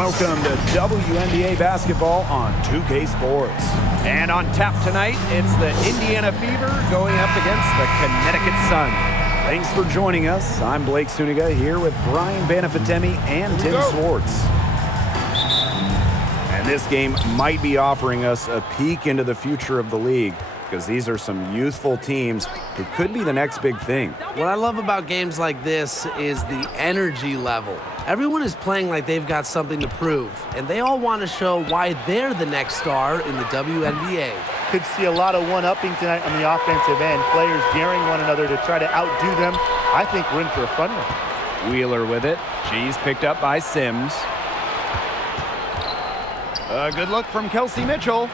Welcome to WNBA basketball on 2K Sports. And on tap tonight, it's the Indiana Fever going up against the Connecticut Sun. Thanks for joining us. I'm Blake Suniga here with Brian Banafitemi and Tim Swartz. And this game might be offering us a peek into the future of the league, because these are some youthful teams who could be the next big thing. What I love about games like this is the energy level. Everyone is playing like they've got something to prove, and they all want to show why they're the next star in the WNBA. Could see a lot of one-upping tonight on the offensive end. Players daring one another to try to outdo them. I think we're in for a fun one. Wheeler with it. She's picked up by Sims. A good look from Kelsey Mitchell.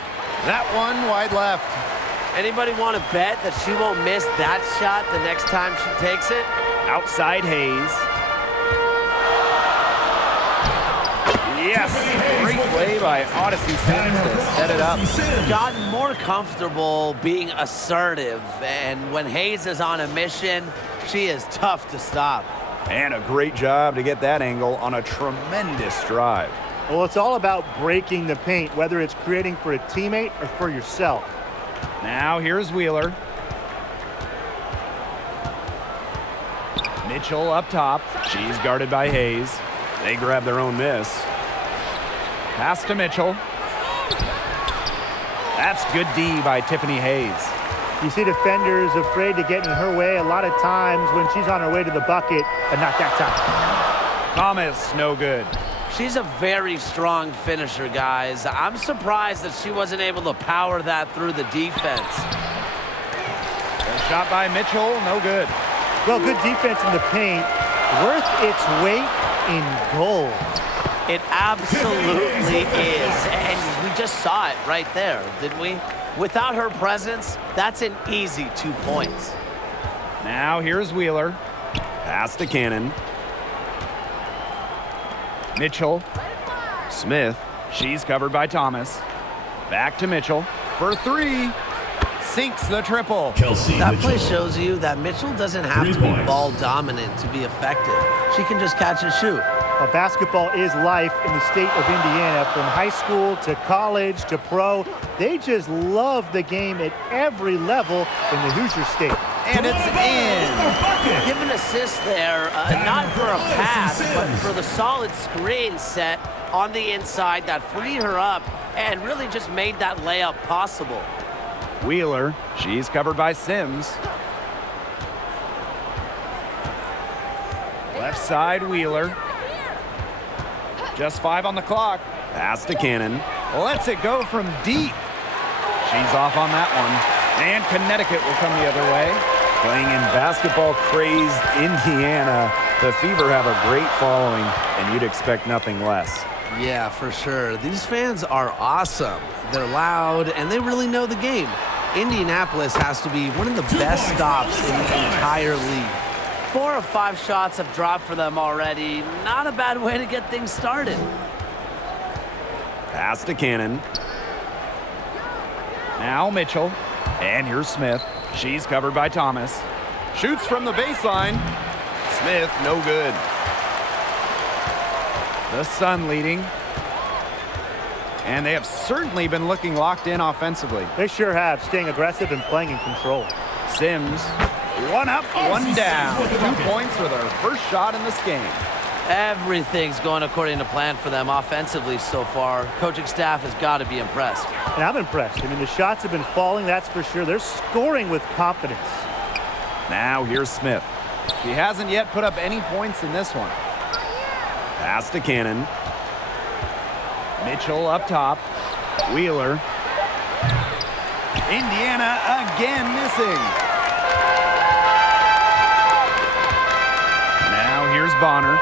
That one wide left. Anybody want to bet that she won't miss that shot the next time she takes it? Outside Hayes. Yes, great play by Odyssey Sims to set it up. Gotten more comfortable being assertive, and when Hayes is on a mission, she is tough to stop. And a great job to get that angle on a tremendous drive. Well, it's all about breaking the paint, whether it's creating for a teammate or for yourself. Now here's Wheeler. Mitchell up top. She's guarded by Hayes. They grab their own miss. Pass to Mitchell. That's good D by Tiffany Hayes. You see defenders afraid to get in her way a lot of times when she's on her way to the bucket, but not that time. Thomas, no good. She's a very strong finisher, guys. I'm surprised that she wasn't able to power that through the defense. A shot by Mitchell, no good. Well, good defense in the paint, worth its weight in gold. It absolutely is, and we just saw it right there, didn't we? Without her presence, that's an easy 2 points. Now here's Wheeler. Pass to Cannon. Mitchell. Smith. She's covered by Thomas. Back to Mitchell for three. Sinks the triple. That play shows you that Mitchell doesn't have to be ball dominant to be effective. She can just catch and shoot. Basketball is life in the state of Indiana, from high school to college to pro. They just love the game at every level in the Hoosier State. And it's in. Give an assist there, not for a pass, but for the solid screen set on the inside that freed her up and really just made that layup possible. Wheeler, she's covered by Sims. Left side, Wheeler. Just 5 on the clock. Pass to Cannon. Lets it go from deep. She's off on that one. And Connecticut will come the other way. Playing in basketball-crazed Indiana, the Fever have a great following, and you'd expect nothing less. Yeah, for sure. These fans are awesome. They're loud, and they really know the game. Indianapolis has to be one of the best stops in the entire league. 4 of 5 shots have dropped for them already. Not a bad way to get things started. Pass to Cannon. Now Mitchell. And here's Smith. She's covered by Thomas. Shoots from the baseline. Smith, no good. The Sun leading. And they have certainly been looking locked in offensively. They sure have, staying aggressive and playing in control. Sims. 1 up, 1 down. 2 points for their first shot in this game. Everything's going according to plan for them offensively so far. Coaching staff has got to be impressed. And I'm impressed. I mean, the shots have been falling, that's for sure. They're scoring with confidence. Now here's Smith. She hasn't yet put up any points in this one. Pass to Cannon. Mitchell up top. Wheeler. Indiana again missing. Here's Bonner.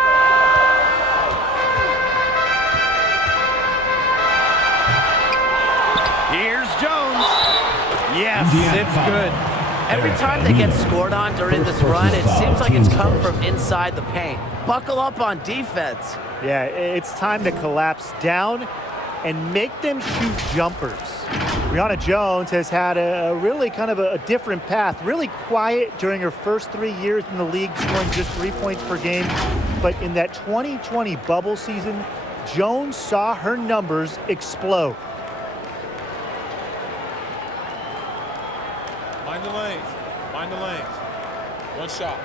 Here's Jones. Yes, it's good. Every time they get scored on during this run, it seems like it's come from inside the paint. Buckle up on defense. Yeah, it's time to collapse down and make them shoot jumpers. Brianna Jones has had a really kind of a different path. Really quiet during her first 3 years in the league, scoring just 3 points per game. But in that 2020 bubble season, Jones saw her numbers explode. Mind the lanes. Mind the lanes. One shot.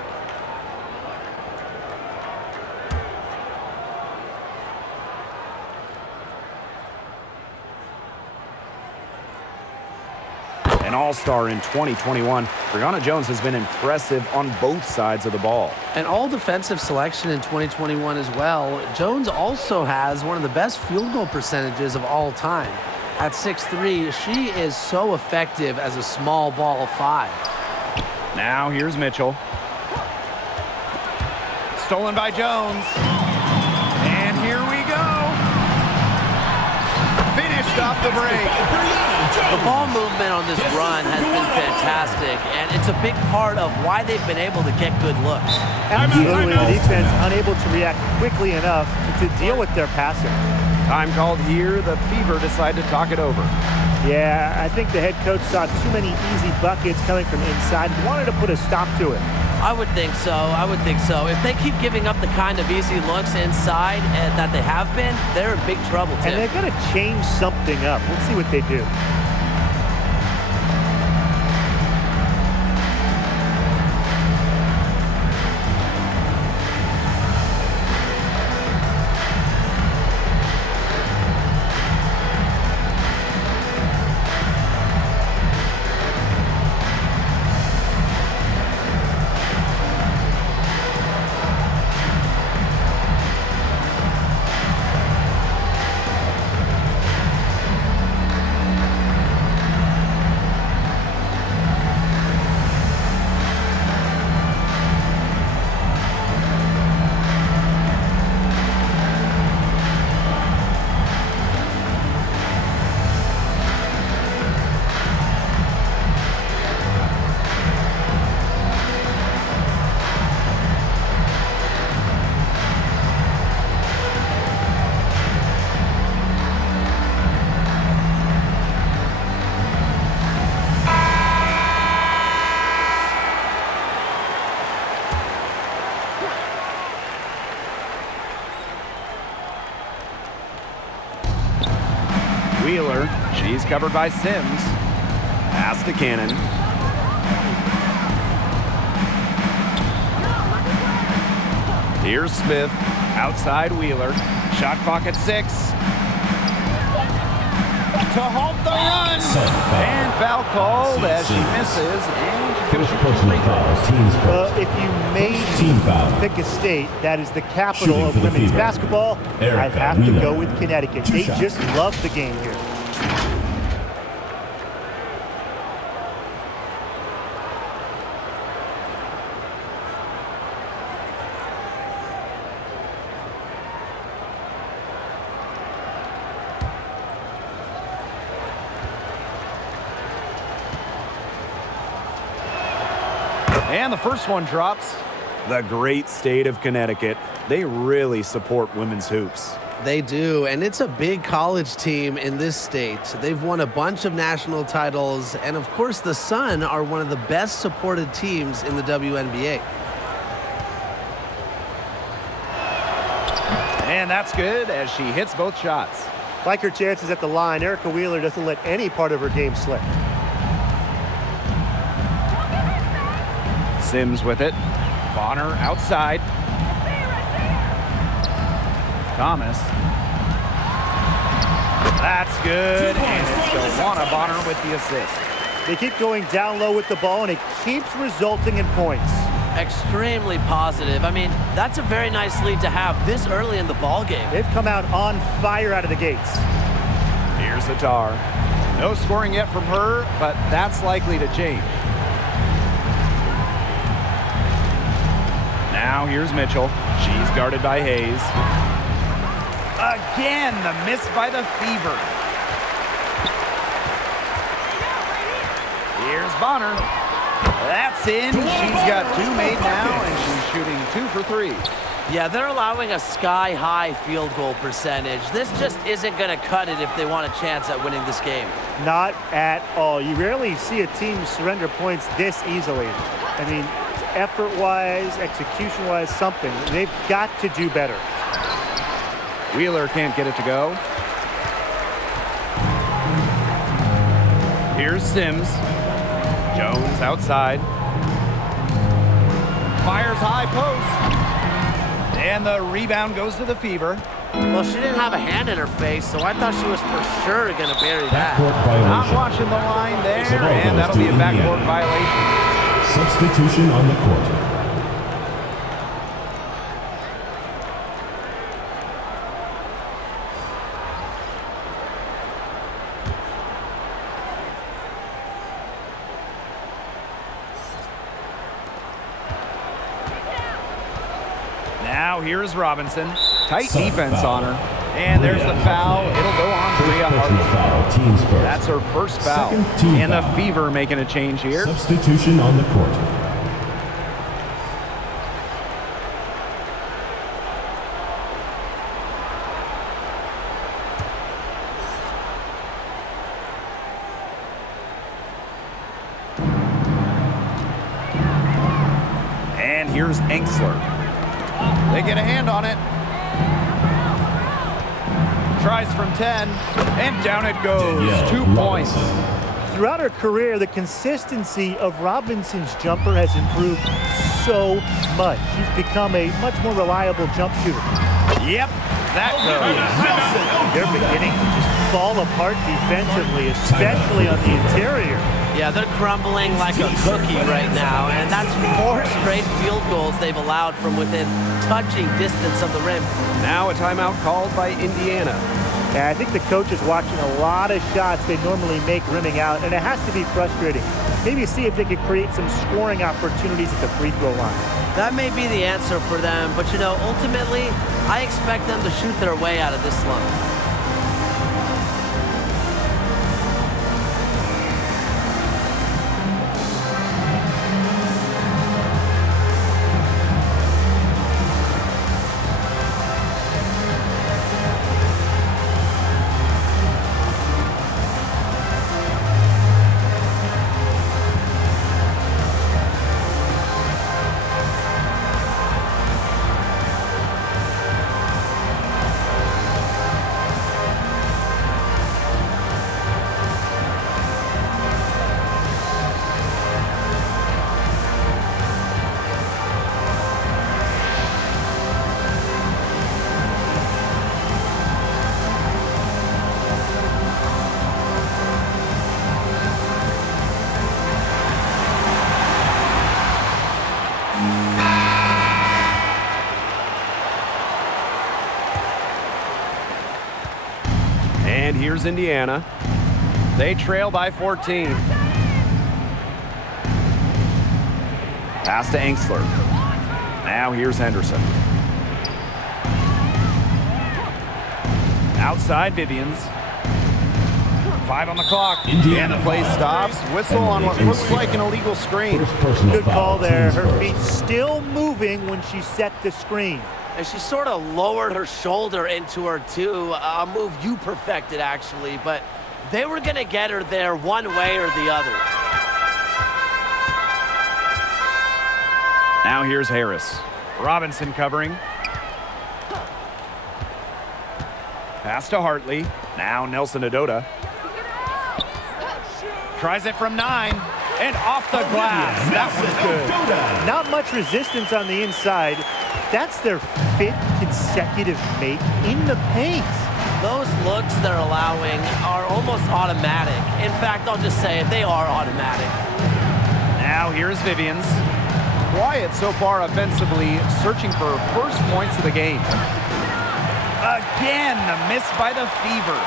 An all-star in 2021, Brianna Jones has been impressive on both sides of the ball. An all-defensive selection in 2021 as well. Jones also has one of the best field goal percentages of all time. At 6'3", she is so effective as a small ball 5. Now here's Mitchell. Stolen by Jones. And here we go. Finished off the break. The ball movement on this run has been fantastic, and it's a big part of why they've been able to get good looks. Absolutely, the defense unable to react quickly enough to deal with their passing. Time called here. The Fever decide to talk it over. Yeah, I think the head coach saw too many easy buckets coming from inside and wanted to put a stop to it. I would think so. I would think so. If they keep giving up the kind of easy looks inside and that they have been, they're in big trouble, Tim. And they're going to change something up. Let's see what they do. Wheeler, she's covered by Sims. Pass to Cannon. Here's Smith, outside Wheeler. Shot clock at 6. To halt the run. And foul called as she misses. And she finishes free throws. Well, if you may pick a state that is the capital of women's basketball, I'd have to go with Connecticut. They just love the game here. And the first one drops. The great state of Connecticut. They really support women's hoops. They do, and it's a big college team in this state. They've won a bunch of national titles, and of course the Sun are one of the best supported teams in the WNBA. And that's good as she hits both shots. Like her chances at the line, Erica Wheeler doesn't let any part of her game slip. Sims with it. Bonner outside. Thomas. That's good. And it's Delwana Bonner with the assist. They keep going down low with the ball, and it keeps resulting in points. Extremely positive. I mean, that's a very nice lead to have this early in the ball game. They've come out on fire out of the gates. Here's Hatar. No scoring yet from her, but that's likely to change. Now here's Mitchell. She's guarded by Hayes. Again, the miss by the Fever. Here's Bonner. That's in. She's got 2 made now, and she's shooting 2 for 3. Yeah, they're allowing a sky-high field goal percentage. This just isn't going to cut it if they want a chance at winning this game. Not at all. You rarely see a team surrender points this easily. I mean, effort-wise, execution-wise, something. They've got to do better. Wheeler can't get it to go. Here's Sims. Jones outside. Fires high post. And the rebound goes to the Fever. Well, she didn't have a hand in her face, so I thought she was for sure going to bury that. Not watching the line there, and that'll be a backcourt violation. Substitution on the court. Now here's Robinson. Tight defense on her. And there's the foul. It'll go on Bria Hartley. That's her first foul. And the Fever making a change here. Substitution on the court. And here's Enksler. They get a hand on it. Tries from 10, and down it goes. 2 points. Throughout her career, the consistency of Robinson's jumper has improved so much. She's become a much more reliable jump shooter. Yep, that goes. They're beginning to just fall apart defensively, especially on the interior. Yeah, they're crumbling like a cookie right now, and that's 4 straight field goals they've allowed from within touching distance of the rim. Now a timeout called by Indiana. And I think the coach is watching a lot of shots they normally make rimming out, and it has to be frustrating. Maybe see if they could create some scoring opportunities at the free throw line. That may be the answer for them, but you know, ultimately, I expect them to shoot their way out of this slump. And here's Indiana. They trail by 14. Pass to Enksler. Now here's Henderson. Outside Vivians. 5 on the clock. And the play stops. Whistle on what looks like an illegal screen. Good call there. Her feet still moving when she set the screen. And she sort of lowered her shoulder into her, too. A move you perfected, actually. But they were going to get her there one way or the other. Now here's Harris. Robinson covering. Pass to Hartley. Now Nelson Adota. Tries it from 9. And off the glass. That was good. Not much resistance on the inside. That's their 5th consecutive make in the paint. Those looks they're allowing are almost automatic. In fact, I'll just say it, they are automatic. Now here's Vivians. Quiet so far offensively, searching for first points of the game. Again, the miss by the Fever.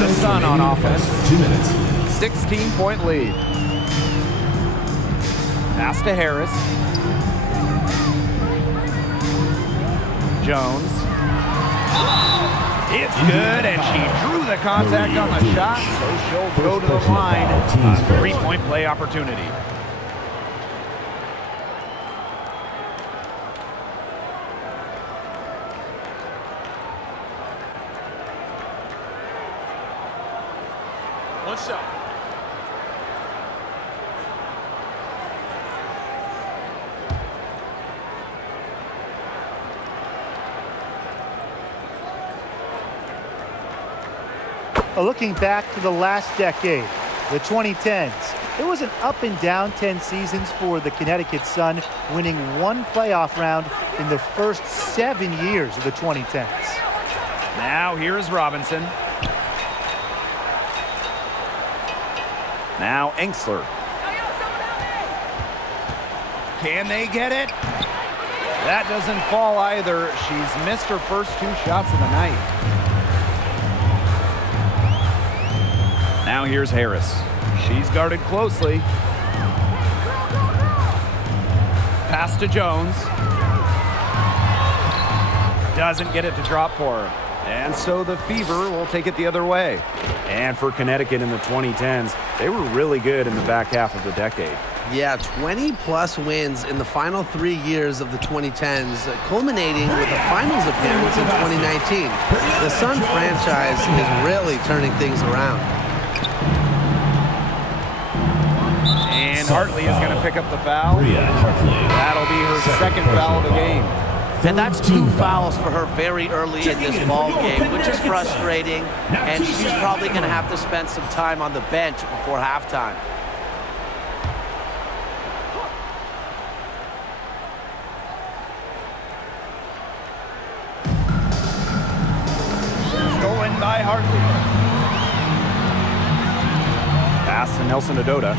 The Sun on offense. 2 minutes. 16-point lead. Pass to Harris. Jones. It's good, and she drew the contact on the shot, so she'll go to the line. A 3-point play opportunity. One shot. Looking back to the last decade, the 2010s, it was an up and down 10 seasons for the Connecticut Sun, winning one playoff round in the first 7 years of the 2010s. Now here is Robinson. Now Enksler. Can they get it? That doesn't fall either. She's missed her first 2 shots of the night. Now here's Harris. She's guarded closely. Pass to Jones. Doesn't get it to drop for her. And so the Fever will take it the other way. And for Connecticut in the 2010s, they were really good in the back half of the decade. Yeah, 20-plus wins in the final 3 years of the 2010s, culminating with a finals appearance in 2019. The Sun franchise is really turning things around. And Hartley is going to pick up the foul. That'll be her second foul of the game. And that's 2 fouls for her very early in this ball game, which is frustrating. And she's probably going to have to spend some time on the bench before halftime. Stolen by Hartley. Pass to Nelson Adota.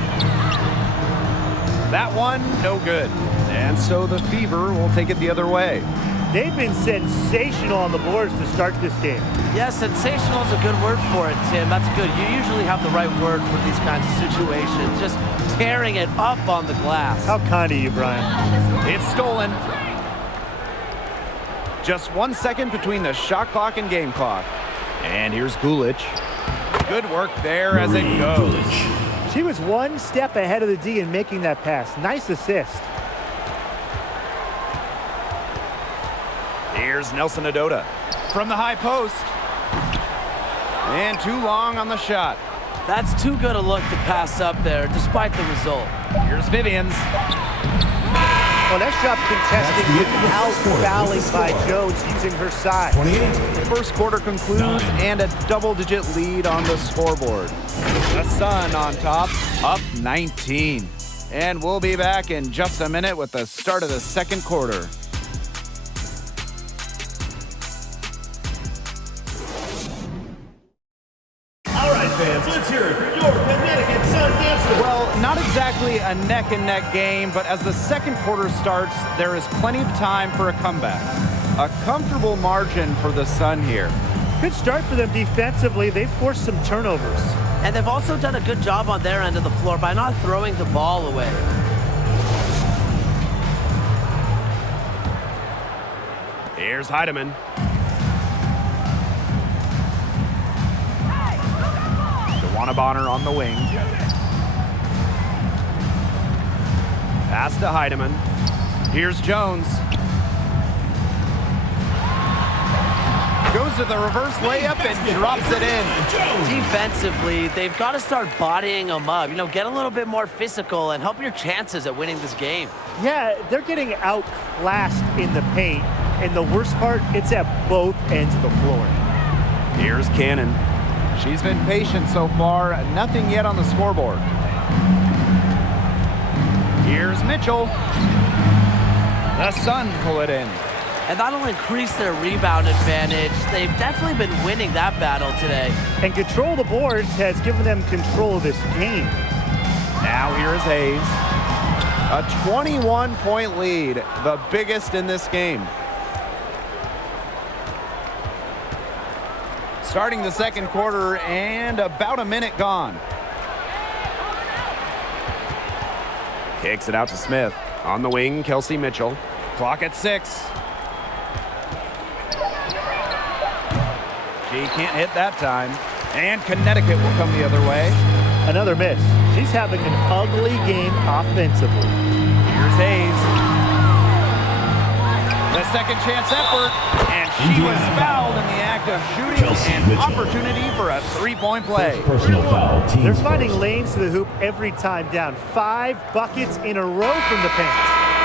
That one, no good. And so the Fever will take it the other way. They've been sensational on the boards to start this game. Yeah, sensational is a good word for it, Tim. That's good. You usually have the right word for these kinds of situations. Just tearing it up on the glass. How kind of you, Brian. It's stolen. Just 1 second between the shot clock and game clock. And here's Gulich. Good work there as it goes. She was 1 step ahead of the D in making that pass. Nice assist. Here's Nelson Adota from the high post. And too long on the shot. That's too good a look to pass up there, despite the result. Here's Vivians. Well, nice job contesting without fouling by Jones using her size. The first quarter concludes and a double-digit lead on the scoreboard. The Sun on top, up 19. And we'll be back in just a minute with the start of the second quarter. All right, fans, let's hear it for your Connecticut Sun dancer. Well, not exactly a neck-and-neck game, but as the second quarter starts, there is plenty of time for a comeback. A comfortable margin for the Sun here. Good start for them defensively. They've forced some turnovers. And they've also done a good job on their end of the floor by not throwing the ball away. Here's Heidemann. Bonner on the wing. Pass to Heidemann. Here's Jones. Goes to the reverse layup and drops it in. Defensively, they've got to start bodying them up. You know, get a little bit more physical and help your chances at winning this game. Yeah, they're getting outclassed in the paint. And the worst part, it's at both ends of the floor. Here's Cannon. She's been patient so far, nothing yet on the scoreboard. Here's Mitchell. The Sun pull it in. And that'll increase their rebound advantage. They've definitely been winning that battle today. And control the boards has given them control of this game. Now here's Hayes. A 21-point lead, the biggest in this game. Starting the second quarter and about a minute gone. Kicks it out to Smith. On the wing, Kelsey Mitchell. Clock at 6. She can't hit that time. And Connecticut will come the other way. Another miss. She's having an ugly game offensively. Here's Hayes. The second chance effort, and she was fouled in the act of shooting. An opportunity for a three-point play. Personal foul, team They're first. finding lanes to the hoop every time, down 5 buckets in a row from the paint.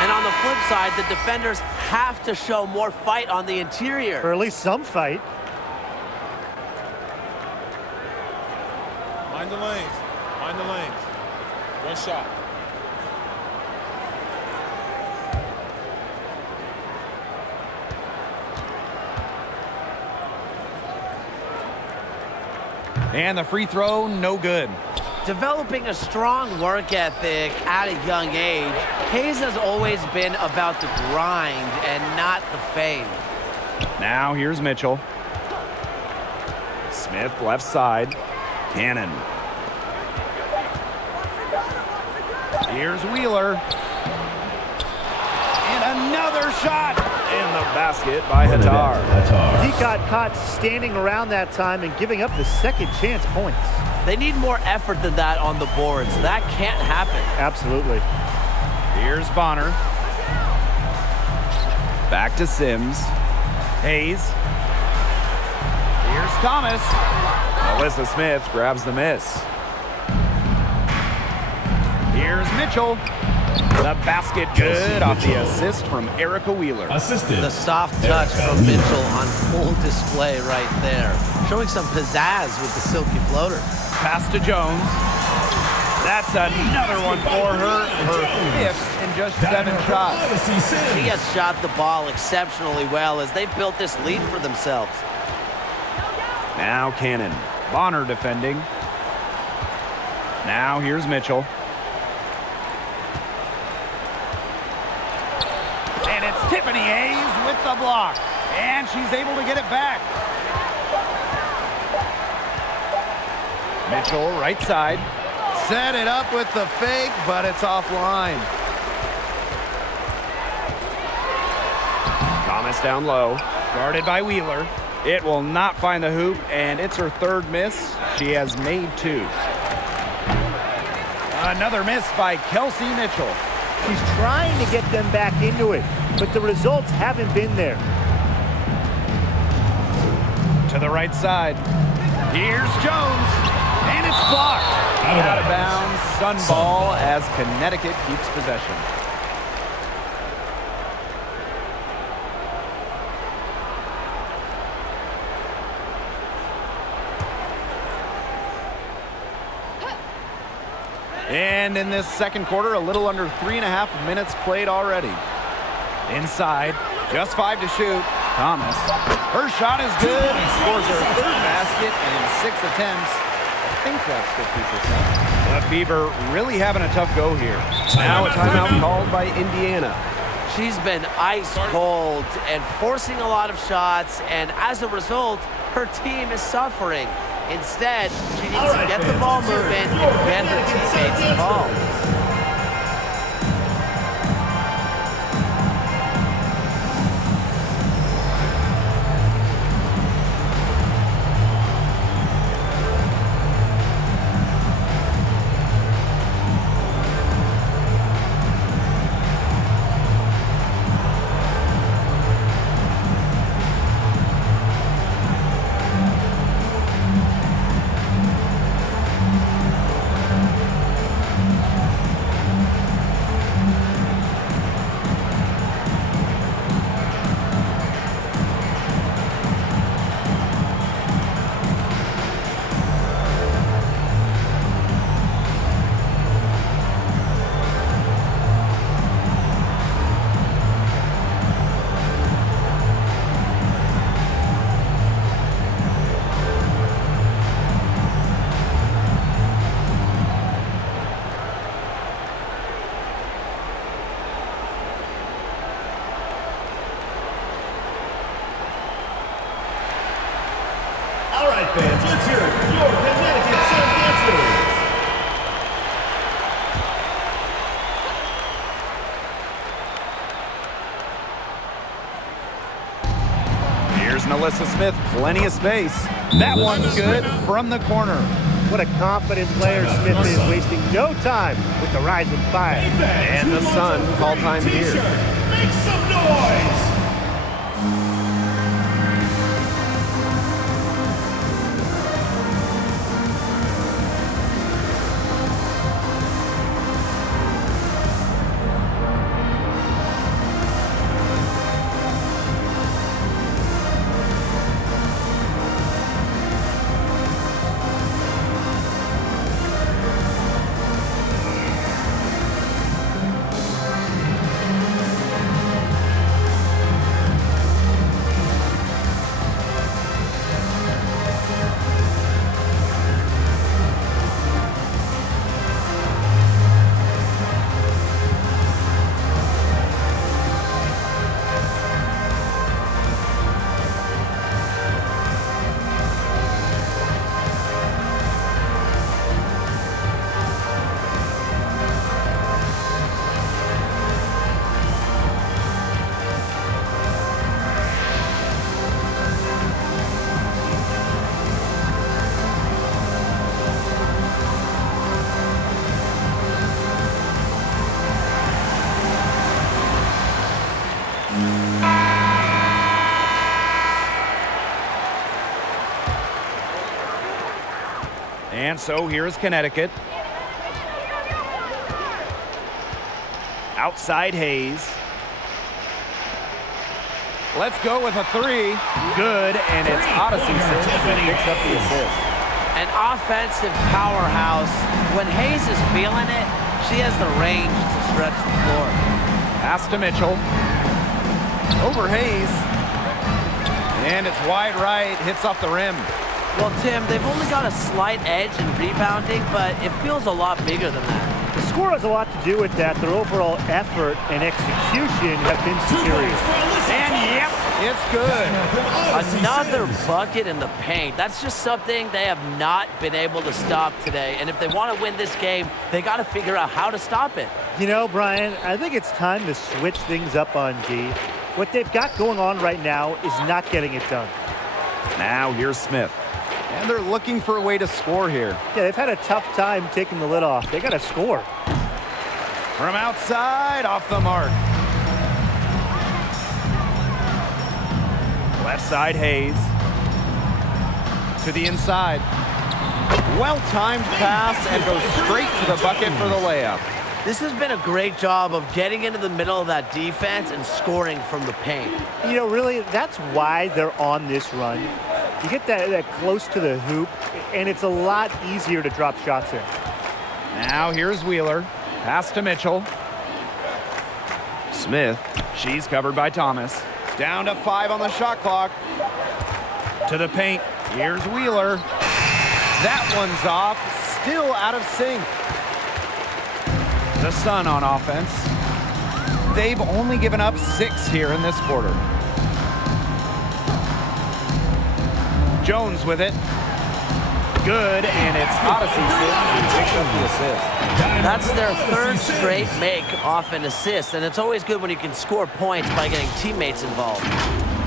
And on the flip side, the defenders have to show more fight on the interior. Or at least some fight. Mind the lanes. Mind the lanes. One shot. And the free throw, no good. Developing a strong work ethic at a young age, Hayes has always been about the grind and not the fame. Now here's Mitchell. Smith left side. Cannon. Here's Wheeler. And another shot. And the basket by Hatar. He got caught standing around that time and giving up the second chance points. They need more effort than that on the boards. That can't happen. Absolutely. Here's Bonner. Back to Sims. Hayes. Here's Thomas. Alyssa Smith grabs the miss. Here's Mitchell. The basket good off the assist from Erica Wheeler. The soft touch from Mitchell on full display right there. Showing some pizzazz with the silky floater. Pass to Jones. That's another one for her. Her fifth in just 7 shots. She has shot the ball exceptionally well as they've built this lead for themselves. Now Cannon. Bonner defending. Now here's Mitchell. And it's Tiffany Hayes with the block. And she's able to get it back. Mitchell, right side. Set it up with the fake, but it's offline. Thomas down low. Guarded by Wheeler. It will not find the hoop, and it's her third miss. She has made 2. Another miss by Kelsey Mitchell. She's trying to get them back into it, but the results haven't been there. To the right side. Here's Jones. And it's blocked. Out of bounds. Sun ball as Connecticut keeps possession. And in this second quarter, a little under 3.5 minutes played already. Inside, just 5 to shoot. Thomas. Her shot is good. Scores her third basket in 6 attempts. I think that's 50%. The Fever really having a tough go here. Now a timeout called by Indiana. She's been ice cold and forcing a lot of shots, and as a result, her team is suffering. Instead, she needs to get the ball moving and get her teammates involved. All right, fans, let's hear it for your Connecticut Sun Dancers. Here's Alyssa Smith, plenty of space. That one's good from the corner. What a confident player Smith is, wasting no time with the rising fire. And the Sun call time here. Make some noise. And so here's Connecticut. Outside Hayes. Let's go with a three. Good, and it's Odyssey Sims who picks up the assist. An offensive powerhouse. When Hayes is feeling it, she has the range to stretch the floor. Pass to Mitchell. Over Hayes. And it's wide right, hits off the rim. Well, Tim, they've only got a slight edge in rebounding, but it feels a lot bigger than that. The score has a lot to do with that. Their overall effort and execution have been superior. And yep, it's good. Another bucket in the paint. That's just something they have not been able to stop today. And if they want to win this game, they got to figure out how to stop it. You know, Brian, I think it's time to switch things up on D. What they've got going on right now is not getting it done. Now here's Smith. And they're looking for a way to score here. Yeah, they've had a tough time taking the lid off. They got to score. From outside, off the mark. Left side, Hayes. To the inside. Well-timed pass and goes straight to the bucket for the layup. This has been a great job of getting into the middle of that defense and scoring from the paint. You know, really, that's why they're on this run. You get that close to the hoop, and it's a lot easier to drop shots in. Now here's Wheeler. Pass to Mitchell. Smith. She's covered by Thomas. Down to 5 on the shot clock. To the paint. Here's Wheeler. That one's off. Still out of sync. The Sun on offense. They've only given up 6 here in this quarter. Jones with it. Good, and it's Odyssey Sims who picks up the assist. That's their third straight make off an assist, and it's always good when you can score points by getting teammates involved.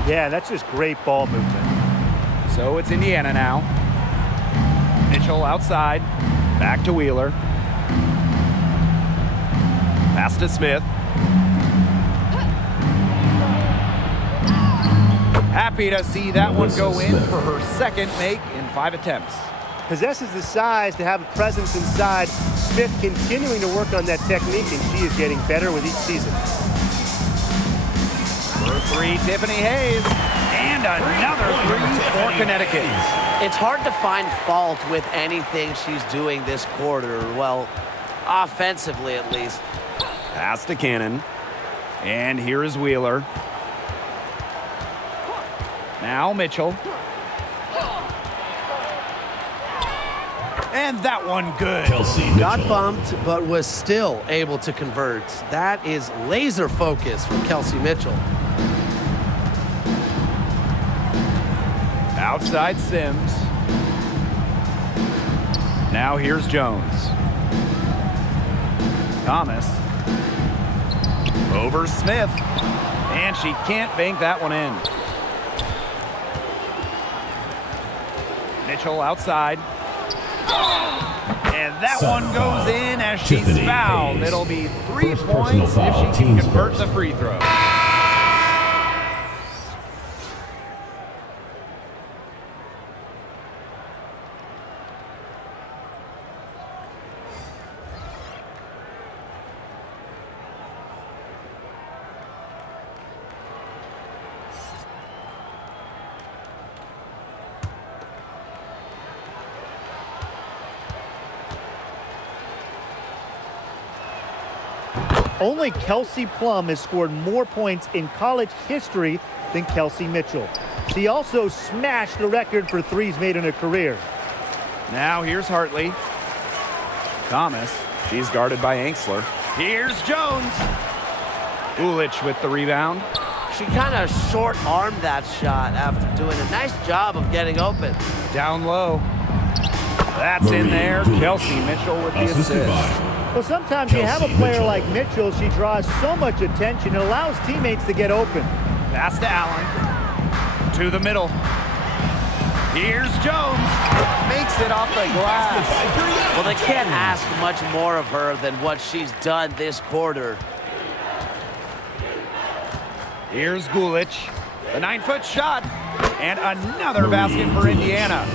Yeah, that's just great ball movement. So it's Indiana now. Mitchell outside. Back to Wheeler. Pass to Smith. Happy to see that one go in for her second make in 5 attempts. Possesses the size to have a presence inside. Smith continuing to work on that technique, and she is getting better with each season. For 3, Tiffany Hayes. And another 3 for Connecticut. It's hard to find fault with anything she's doing this quarter. Well, offensively at least. Pass to Cannon. And here is Wheeler. Now Mitchell. And that one good. Got bumped, but was still able to convert. That is laser focus from Kelsey Mitchell. Outside Sims. Now here's Jones. Thomas. Over Smith. And she can't bank that one in. Mitchell outside. And that one goes in as she's fouled. It'll be 3 points if she can convert the free throw. Only Kelsey Plum has scored more points in college history than Kelsey Mitchell. She also smashed the record for threes made in her career. Now here's Hartley. Thomas. She's guarded by Angsler. Here's Jones. Ulich with the rebound. She kind of short-armed that shot after doing a nice job of getting open. Down low. That's in there. Kelsey Mitchell with the assist. Well, sometimes you have a player like Mitchell, she draws so much attention, it allows teammates to get open. Pass to Allen. To the middle. Here's Jones. Makes it off the glass. Well, they can't ask much more of her than what she's done this quarter. Here's Gulich. The 9-foot shot. And another basket for Indiana.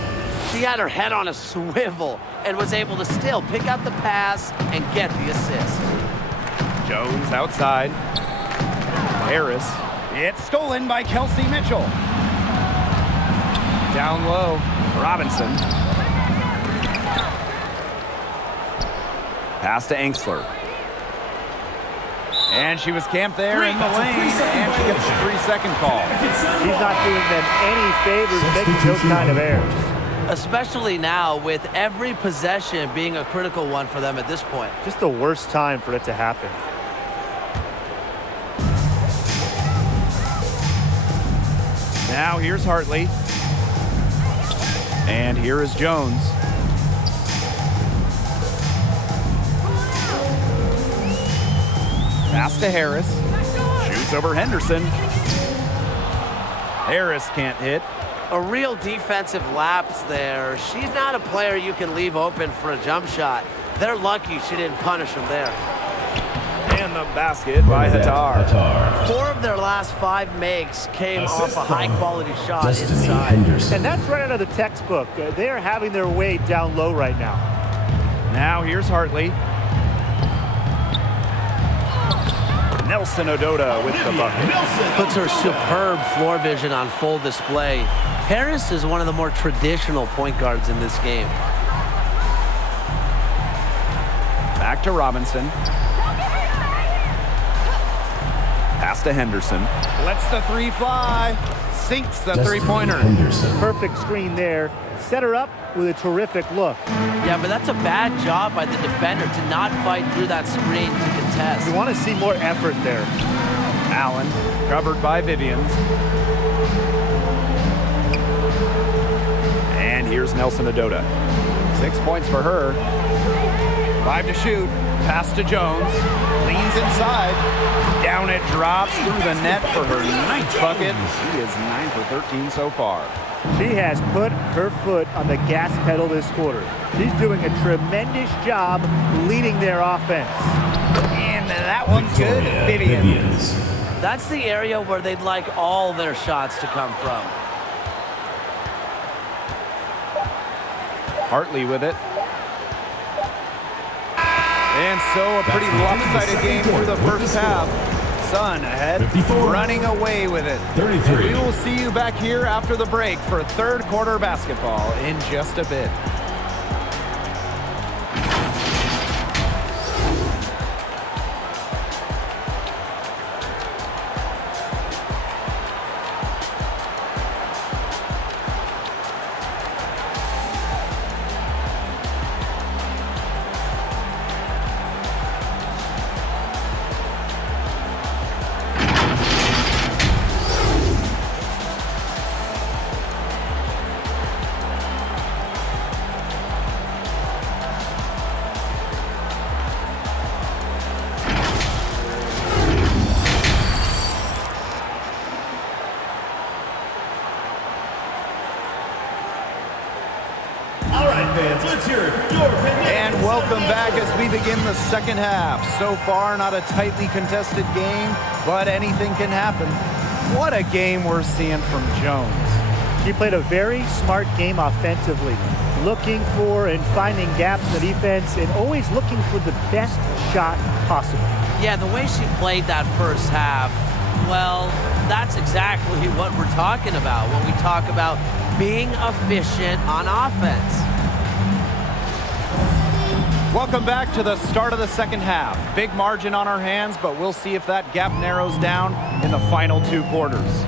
She had her head on a swivel and was able to still pick out the pass and get the assist. Jones outside. Harris. It's stolen by Kelsey Mitchell. Down low. Robinson. Pass to Angsler. And she was camped there in the lane, and she gets a 3-second call. He's not doing them any favors making those kind of errors. Especially now with every possession being a critical one for them at this point. Just the worst time for it to happen. Now here's Hartley. And here is Jones. Pass to Harris. Shoots over Henderson. Harris can't hit. A real defensive lapse there. She's not a player you can leave open for a jump shot. They're lucky she didn't punish him there. And the basket by Hatar. 4 of their last 5 makes came off a high-quality shot inside. And that's right out of the textbook. They are having their way down low right now. Now here's Hartley. Nelson Odota with the bucket. Puts her superb floor vision on full display. Harris is one of the more traditional point guards in this game. Back to Robinson. Pass to Henderson. Lets the 3 fly. Sinks the 3-pointer. Perfect screen there. Set her up with a terrific look. Yeah, but that's a bad job by the defender to not fight through that screen to contest. You want to see more effort there. Allen, covered by Vivians. And here's Nelson Odota. 6 points for her. 5 to shoot. Pass to Jones. Leans inside. Down it drops through the net for her 9th bucket. She is 9 for 13 so far. She has put her foot on the gas pedal this quarter. She's doing a tremendous job leading their offense. And that one's good. Vivians. That's the area where they'd like all their shots to come from. Hartley with it. And so a pretty lopsided game through the first half. Sun ahead, 54. running away with it. 33. We will see you back here after the break for third quarter basketball in just a bit. Fans, let's hear it for your Connecticut. And welcome back as we begin the second half. So far, not a tightly contested game, but anything can happen. What a game we're seeing from Jones. She played a very smart game offensively, looking for and finding gaps in the defense and always looking for the best shot possible. Yeah, the way she played that first half, well, that's exactly what we're talking about when we talk about being efficient on offense. Welcome back to the start of the second half. Big margin on our hands, but we'll see if that gap narrows down in the final 2 quarters.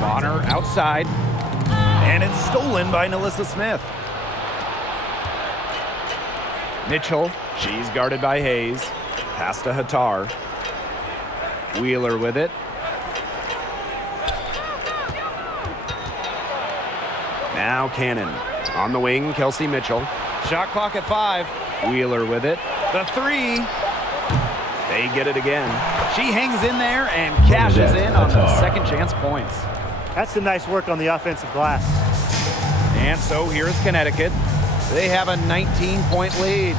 Bonner outside, and it's stolen by Nalissa Smith. Mitchell, she's guarded by Hayes. Pass to Hatar. Wheeler with it. Now Cannon. On the wing, Kelsey Mitchell. Shot clock at 5. Wheeler with it. The 3. They get it again. She hangs in there and cashes in on the second chance points. That's some nice work on the offensive glass. And so here's Connecticut. They have a 19-point lead.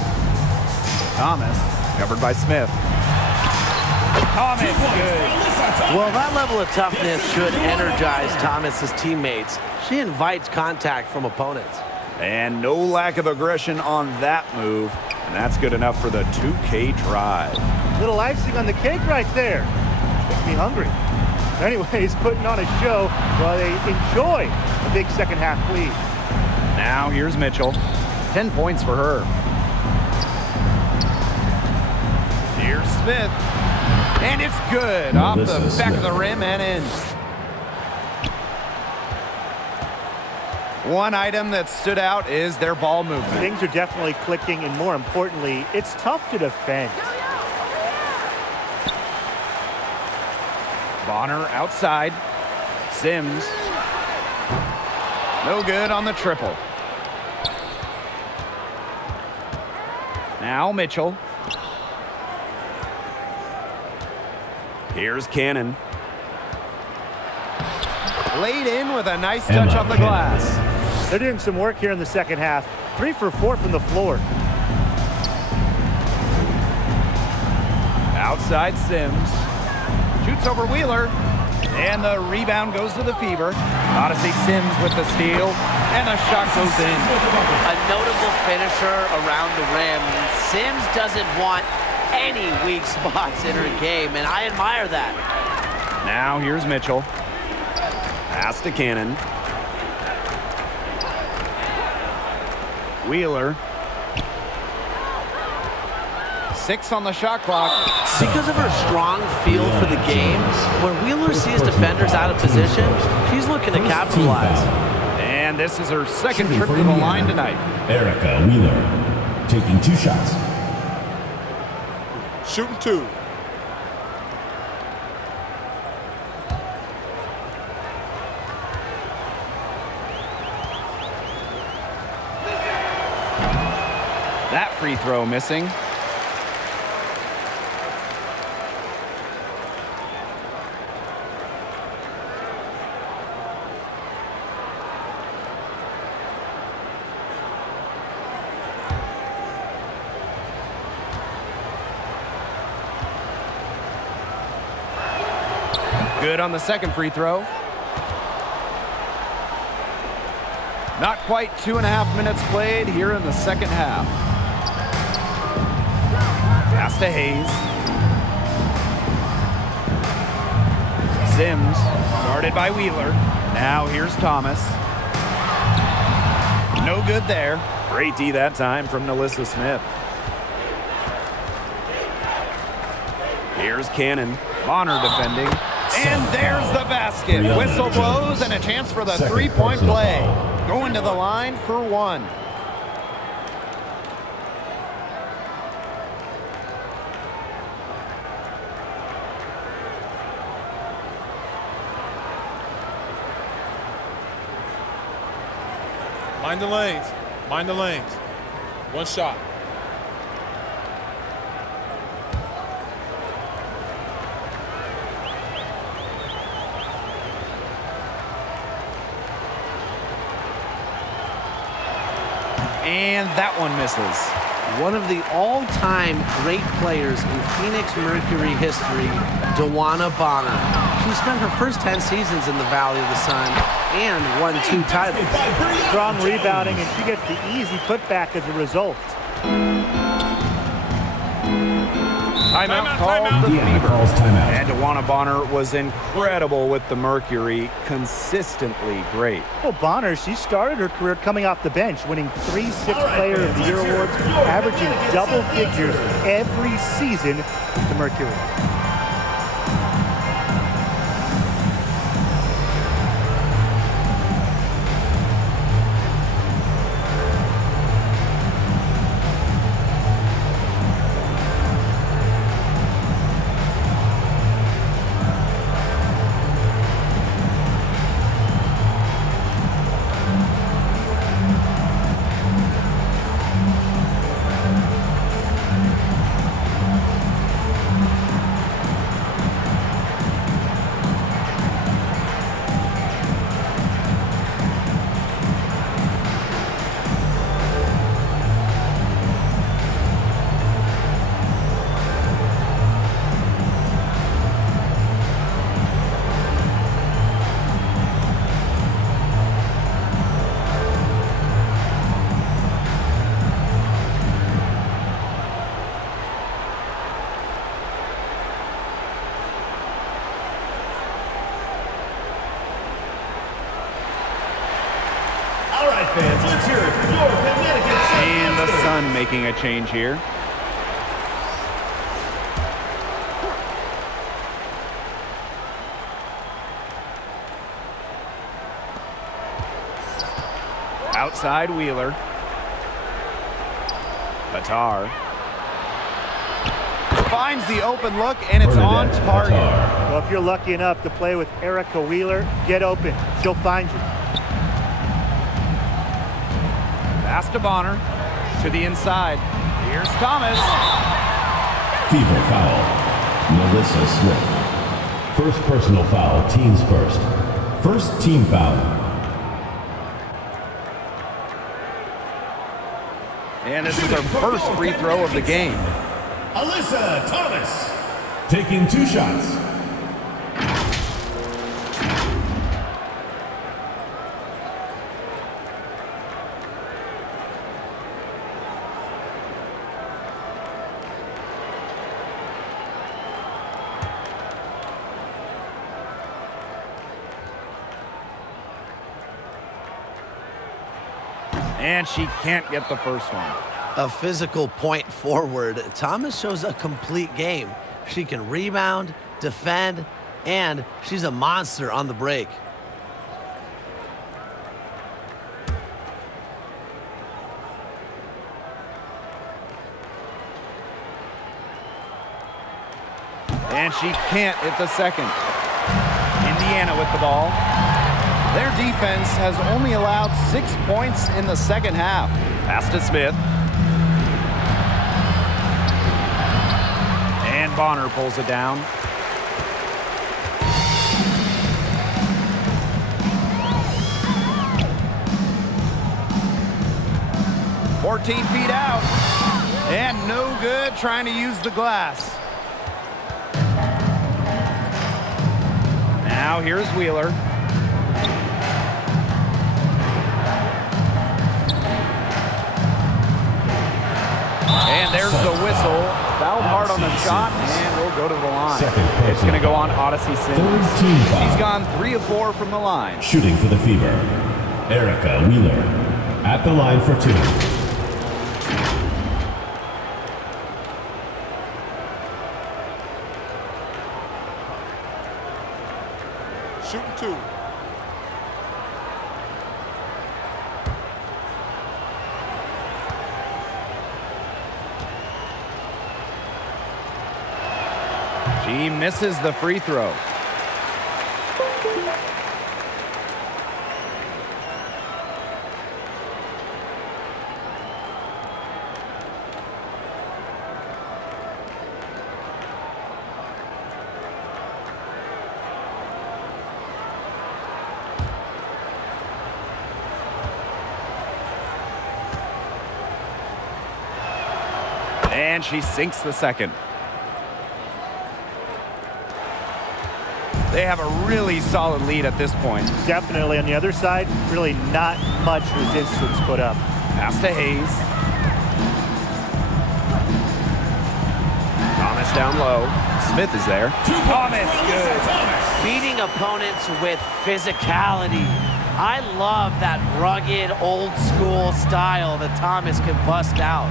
Thomas, covered by Smith. Thomas, good. Well, that level of toughness should energize Thomas's teammates. She invites contact from opponents. And no lack of aggression on that move. And that's good enough for the 2K drive. Little icing on the cake right there. Makes me hungry. Anyways, putting on a show while they enjoy a big second half lead. Now here's Mitchell. 10 points for her. Here's Smith. And it's good. Off the back of the rim and in. One item that stood out is their ball movement. Things are definitely clicking, and more importantly, it's tough to defend. Bonner outside. Sims. No good on the triple. Now Mitchell. Here's Cannon. Laid in with a nice touch off the glass. They're doing some work here in the second half. 3 for 4 from the floor. Outside Sims. Shoots over Wheeler. And the rebound goes to the Fever. Odyssey Sims with the steal. And the shot goes in. A notable finisher around the rim. Sims doesn't want any weak spots in her game, and I admire that. Now here's Mitchell. Pass to Cannon. Wheeler. 6 on the shot clock. Because of her strong feel for the game, when Wheeler sees defenders out of position, she's looking to capitalize. And this is her second trip to the line tonight. Erica Wheeler taking 2 shots. Shooting 2. That free throw missing. Good on the second free throw. Not quite 2.5 minutes played here in the second half. Pass to Hayes. Sims, guarded by Wheeler. Now here's Thomas. No good there. Great D that time from Nalissa Smith. Here's Cannon. Bonner defending. And there's the basket. Whistle blows and a chance for the three-point play. Going to the line for 1. Mind the lanes. Mind the lanes. 1 shot. And that one misses. One of the all-time great players in Phoenix Mercury history, DeWanna Bonner. She spent her first 10 seasons in the Valley of the Sun and won 2 titles. Strong rebounding, and she gets the easy putback as a result. Timeout called the Fever. And DeWanna Bonner was incredible with the Mercury, consistently great. Well, Bonner, she started her career coming off the bench, winning 3 Sixth Player of the Year awards, averaging double figures every season with the Mercury. fans, let's hear it for your Connecticut Sun And the Dancers. Sun making a change here. Outside Wheeler. Batar. Finds the open look, and it's on target. Well, if you're lucky enough to play with Erica Wheeler, get open. She'll find you. Pass to Bonner. To the inside. Here's Thomas. Fever foul. Melissa Smith. First personal foul, teams first. First team foul. And this is her first free throw of the game. Alyssa Thomas. Taking 2 shots. And she can't get the first one. A physical point forward, Thomas shows a complete game. She can rebound, defend, and she's a monster on the break. And she can't hit the second. Indiana with the ball. Their defense has only allowed 6 points in the second half. Pass to Smith. And Bonner pulls it down. "14 feet out. And no good trying to use the glass. Now here's Wheeler. And there's the whistle. Fouled hard on the shot, and we'll go to the line. It's going to go on Odyssey Sims. Third team foul. He's gone 3 of 4 from the line. Shooting for the Fever. Erica Wheeler. At the line for 2. Shooting 2. She misses the free throw. And she sinks the second. They have a really solid lead at this point. Definitely on the other side, really not much resistance put up. Pass to Hayes. Thomas down low. Smith is there. Thomas, good. Beating opponents with physicality. I love that rugged, old-school style that Thomas can bust out.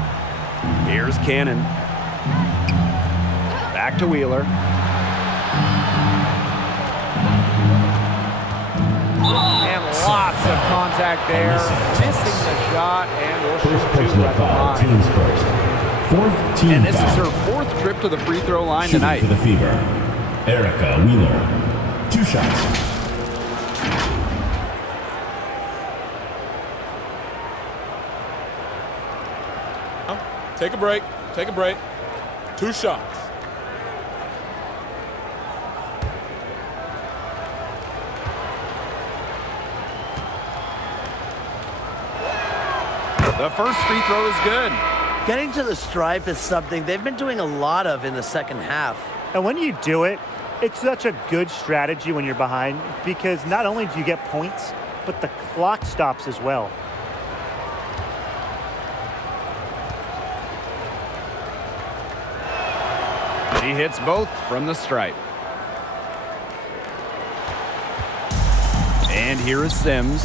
Here's Cannon. Back to Wheeler. And lots of contact there. Missing the shot, and we'll First shoot 2 personal at the foul, line. teams first. Fourth team And this foul. is her 4th trip to the free throw line Shooting tonight. for the Fever. Erica Wheeler. 2 shots. Take a break. Take a break. 2 shots. The first free throw is good. Getting to the stripe is something they've been doing a lot of in the second half. And when you do it, it's such a good strategy when you're behind because not only do you get points, but the clock stops as well. She hits both from the stripe. And here is Sims.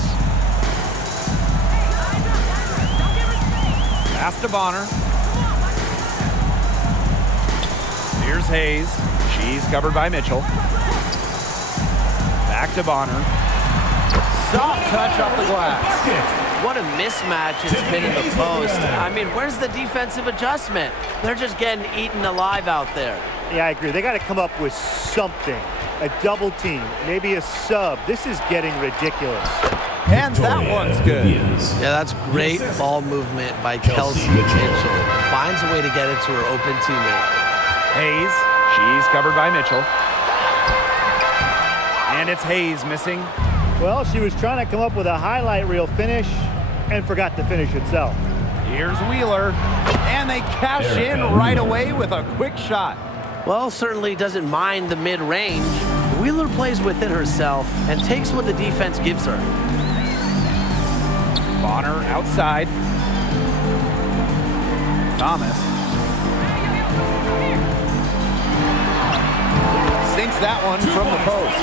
Pass to Bonner. Here's Hayes. She's covered by Mitchell. Back to Bonner. Soft touch off the glass. What a mismatch it's been in the post. I mean, where's the defensive adjustment? They're just getting eaten alive out there. Yeah, I agree. They got to come up with something. A double team, maybe a sub. This is getting ridiculous. And that one's good. Yeah, that's great ball movement by Kelsey Mitchell. Finds a way to get it to her open teammate. Hayes, she's covered by Mitchell. And it's Hayes missing. Well, she was trying to come up with a highlight reel finish and forgot the finish itself. Here's Wheeler. And they cash in right away with a quick shot. Well, certainly doesn't mind the mid-range. Wheeler plays within herself and takes what the defense gives her. Bonner outside. Thomas. Sinks that one from the post.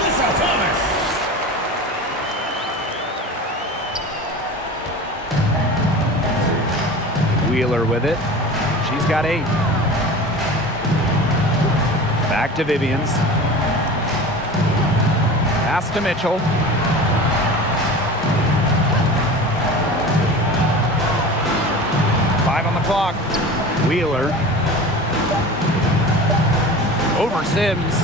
Wheeler with it. She's got 8. Back to Vivians. Pass to Mitchell. Five on the clock. Wheeler. Over Sims.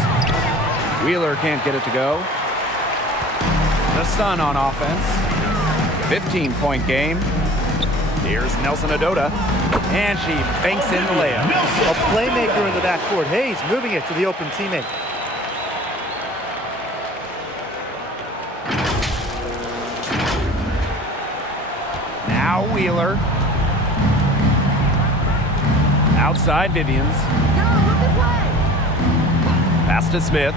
Wheeler can't get it to go. The Sun on offense. 15-point game. Here's Nelson Adota. And she banks in the layup. A playmaker in the backcourt. Hayes moving it to the open teammate. Now Wheeler. Outside Vivians. Pass to Smith.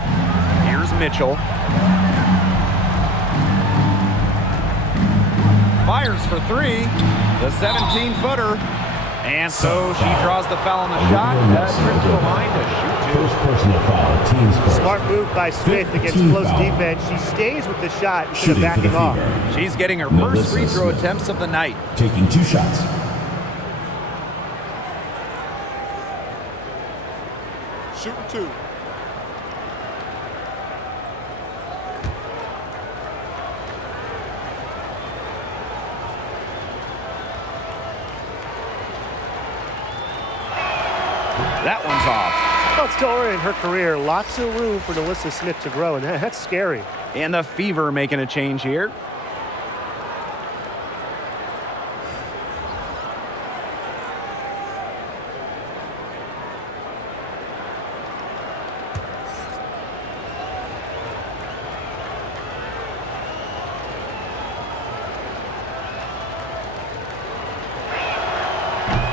Here's Mitchell. Fires for 3. The 17-footer. And so she draws the foul on the shot. Trip to the line to shoot 2. First personal foul, team's first. Smart move by Smith against close defense. She stays with the shot instead of Shooting for the backing off. Fever. She's getting her Melissa first free throw Smith. attempts of the night. Taking 2 shots. Shooting 2. That one's off. Well, still early in her career, lots of room for Melissa Smith to grow, and that's scary. And the Fever making a change here.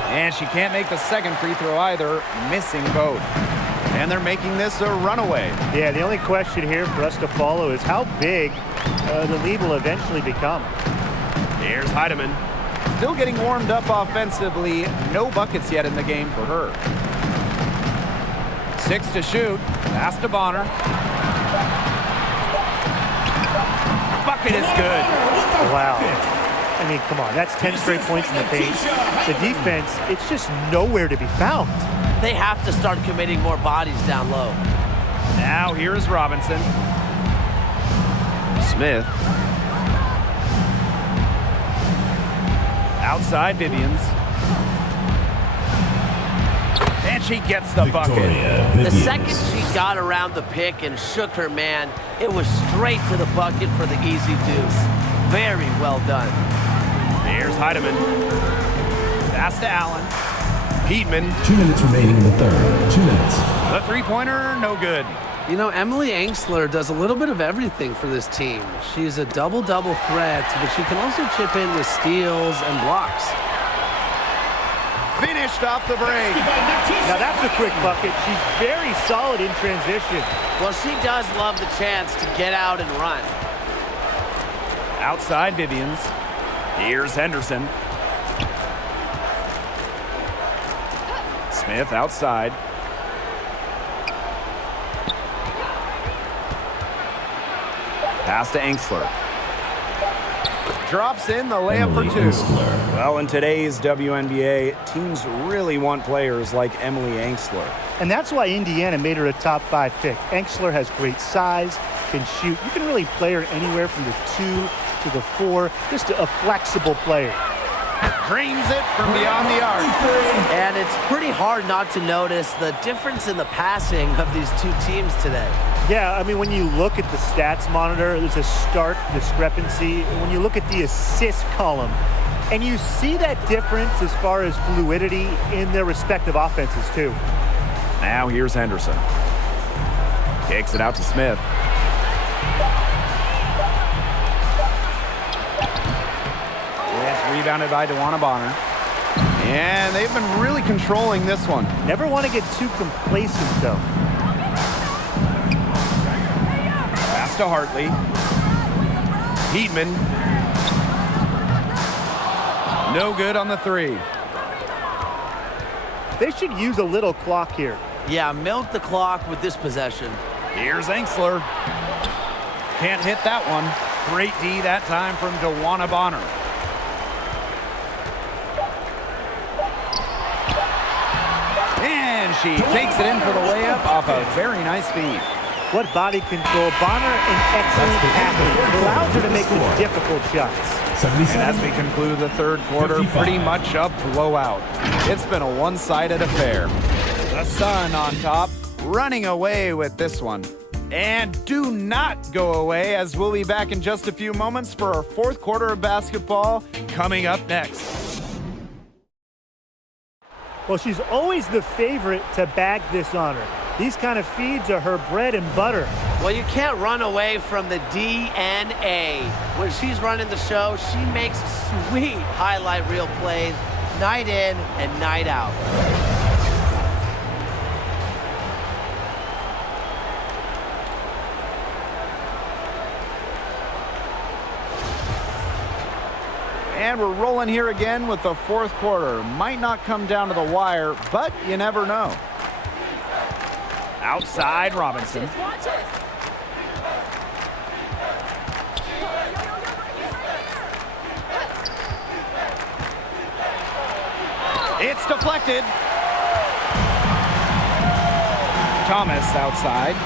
And she can't make the second free throw either, missing both. And they're making this a runaway. Yeah, the only question here for us to follow is how big the lead will eventually become. Here's Heidemann. Still getting warmed up offensively. No buckets yet in the game for her. 6 to shoot. Pass to Bonner. Bucket is good. Wow. I mean, come on, that's 10 straight points in the paint. The defense, it's just nowhere to be found. They have to start committing more bodies down low. Now here's Robinson. Smith. Outside Vivians. And she gets the bucket. The second she got around the pick and shook her man, it was straight to the bucket for the easy deuce. Very well done. There's Heidemann. Pass to Allen. Piedman. 2 minutes remaining in the third. 2 minutes. The three-pointer, no good. You know, Emily Angsler does a little bit of everything for this team. She's a double-double threat, but she can also chip in with steals and blocks. Finished off the break. Now that's a quick bucket. She's very solid in transition. Well, she does love the chance to get out and run. Outside Vivians. Here's Henderson. Smith outside. Pass to Angsler. drops in the layup for Emily 2. Ensler. Well, in today's WNBA, teams really want players like Emily Ensler. And that's why Indiana made her a top 5 pick. Ensler has great size, can shoot. You can really play her anywhere from the 2 to the 4, just a flexible player. Drains it from beyond the arc. And it's pretty hard not to notice the difference in the passing of these two teams today. Yeah, I mean, when you look at the stats monitor, there's a stark discrepancy. When you look at the assist column, and you see that difference as far as fluidity in their respective offenses, too. Now here's Henderson. Kicks it out to Smith. It's rebounded by DeWanna Bonner. And they've been really controlling this one. Never want to get too complacent, though. Pass to Hartley. Heatman. No good on the 3. They should use a little clock here. Yeah, milk the clock with this possession. Here's Ensler. Can't hit that one. Great D that time from DeWanna Bonner. And she takes it in for the layup off a very nice feed. What body control. Bonner, an excellent athlete. It allows her to make the difficult shots. And as we conclude the third quarter, 55. pretty much a blowout. It's been a one-sided affair. The Sun on top, running away with this one. And do not go away, as we'll be back in just a few moments for our fourth quarter of basketball coming up next. Well, she's always the favorite to bag this honor. These kind of feeds are her bread and butter. Well, you can't run away from the DNA. When she's running the show, she makes sweet highlight reel plays night in and night out. And we're rolling here again with the fourth quarter. Might not come down to the wire, but you never know. Outside Robinson. It's deflected. Thomas outside.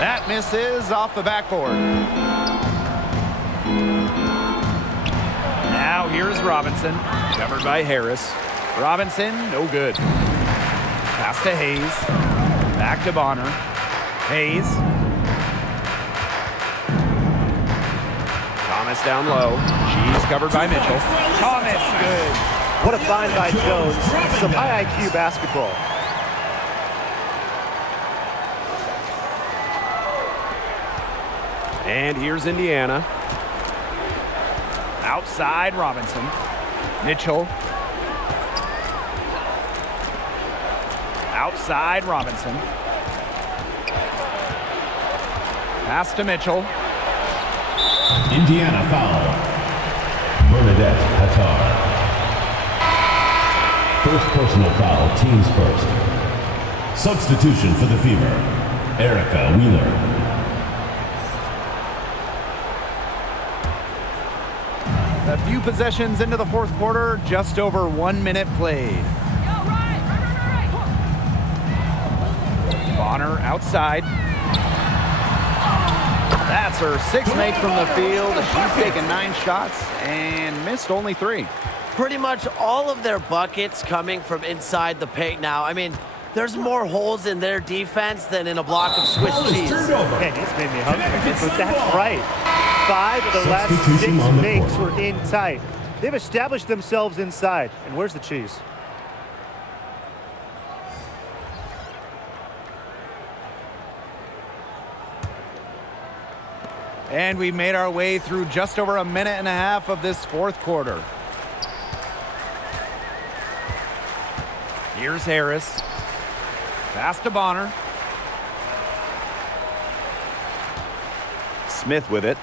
That misses off the backboard. Now here's Robinson, covered by Harris. Robinson, no good. Pass to Hayes. Back to Bonner. Hayes. Thomas down low. She's covered by Mitchell. Thomas, good. What a find by Jones. Some high IQ basketball. And here's Indiana. Outside Robinson. Mitchell. Outside Robinson. Pass to Mitchell. Indiana foul. Bernadette Hattar. First personal foul, teams first. Substitution for the Fever, Erica Wheeler. A few possessions into the fourth quarter, just over 1 minute played. Bonner outside. That's her sixth make from the field. She's taken 9 shots and missed only 3. Pretty much all of their buckets coming from inside the paint now. I mean, there's more holes in their defense than in a block of Swiss cheese. Man, he's made me hungry. But that's right. 5 of the last 6 Substitution on the makes court. were in tight. They've established themselves inside. And where's the cheese? And we made our way through just over 1.5 minutes of this fourth quarter. Here's Harris. Pass to Bonner. Smith with it.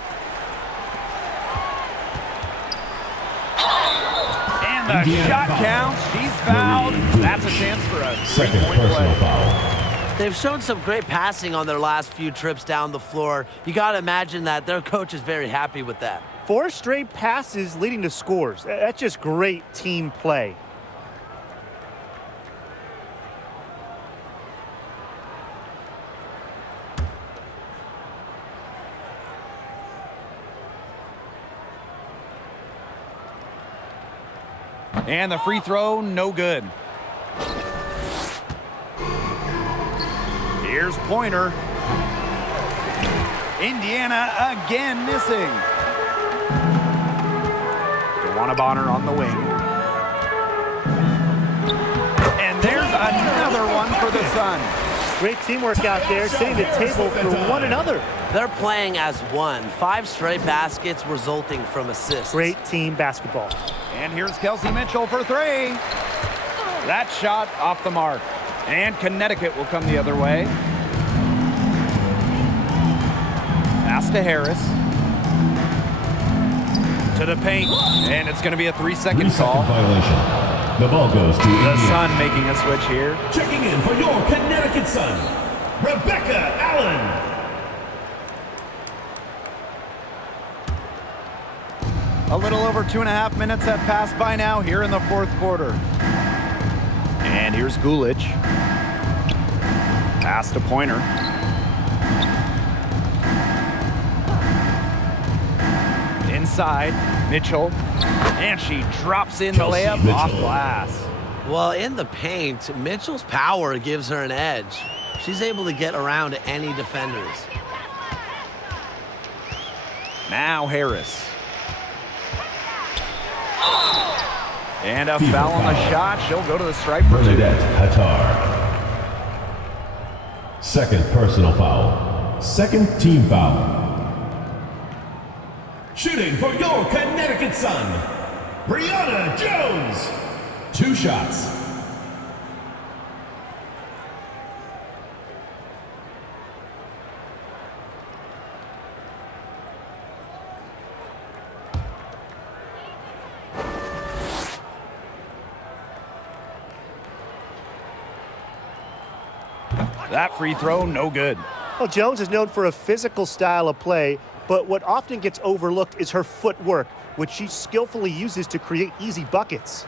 And the Indiana shot foul. counts. She's fouled. Marie That's a Gooch. chance for a Second three-point personal play. foul. They've shown some great passing on their last few trips down the floor. You got to imagine that their coach is very happy with that. 4 straight passes leading to scores. That's just great team play. And the free throw, no good. Here's Pointer. Indiana again missing. DeWanna Bonner on the wing. And there's another one for the Sun. Great teamwork out there, setting the table for one another. They're playing as one. 5 straight baskets resulting from assists. Great team basketball. And here's Kelsey Mitchell for 3. That shot off the mark. And Connecticut will come the other way. Pass to Harris. To the paint. And it's going to be a 3-second call. Violation. The ball goes to The Indiana. Sun making a switch here. Checking in for your Connecticut Sun, Rebecca Allen. A little over 2.5 minutes have passed by now here in the 4th quarter. And here's Gulich. Pass to Pointer. Inside, Mitchell. And she drops in the Kelsey layup Mitchell. off glass. Well, in the paint, Mitchell's power gives her an edge. She's able to get around any defenders. Now Harris. And a Fever foul on the foul. shot. She'll go to the stripe for 2. Bernadette Hattar. Second personal foul. Second team foul. Shooting for your Connecticut Sun, Brianna Jones. 2 shots. That free throw, no good. Well, Jones is known for a physical style of play, but what often gets overlooked is her footwork, which she skillfully uses to create easy buckets.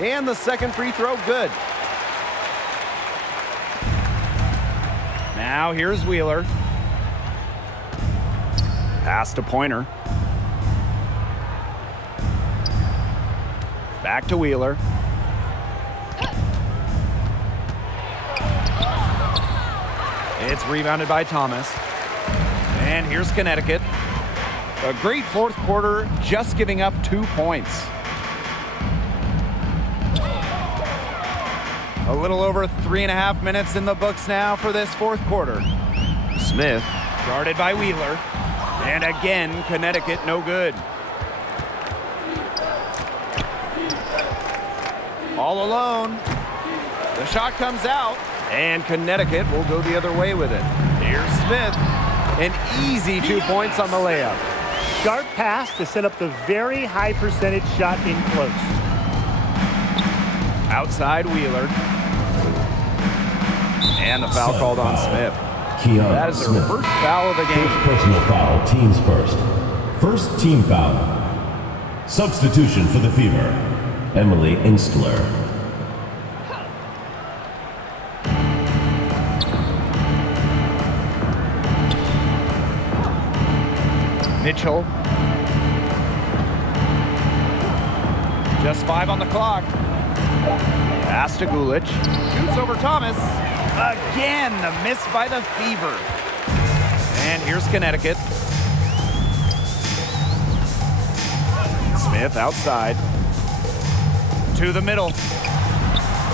And the second free throw, good. Now here's Wheeler. Pass to Pointer. Back to Wheeler. It's rebounded by Thomas. And here's Connecticut. A great 4th quarter, just giving up 2 points. A little over 3.5 minutes in the books now for this 4th quarter. Smith, guarded by Wheeler. And again, Connecticut no good. All alone. The shot comes out, and Connecticut will go the other way with it. Here's Smith. An easy 2 points on the layup. Sharp pass to set up the very high percentage shot in close. Outside Wheeler. And the foul called on Smith. That is their first foul of the game. First personal foul, teams first. First team foul. Substitution for the Fever. Emily Instler. Mitchell. Just 5 on the clock. Pass to Gulich. Shoots over Thomas. Again, the miss by the Fever. And here's Connecticut. Smith outside. To the middle.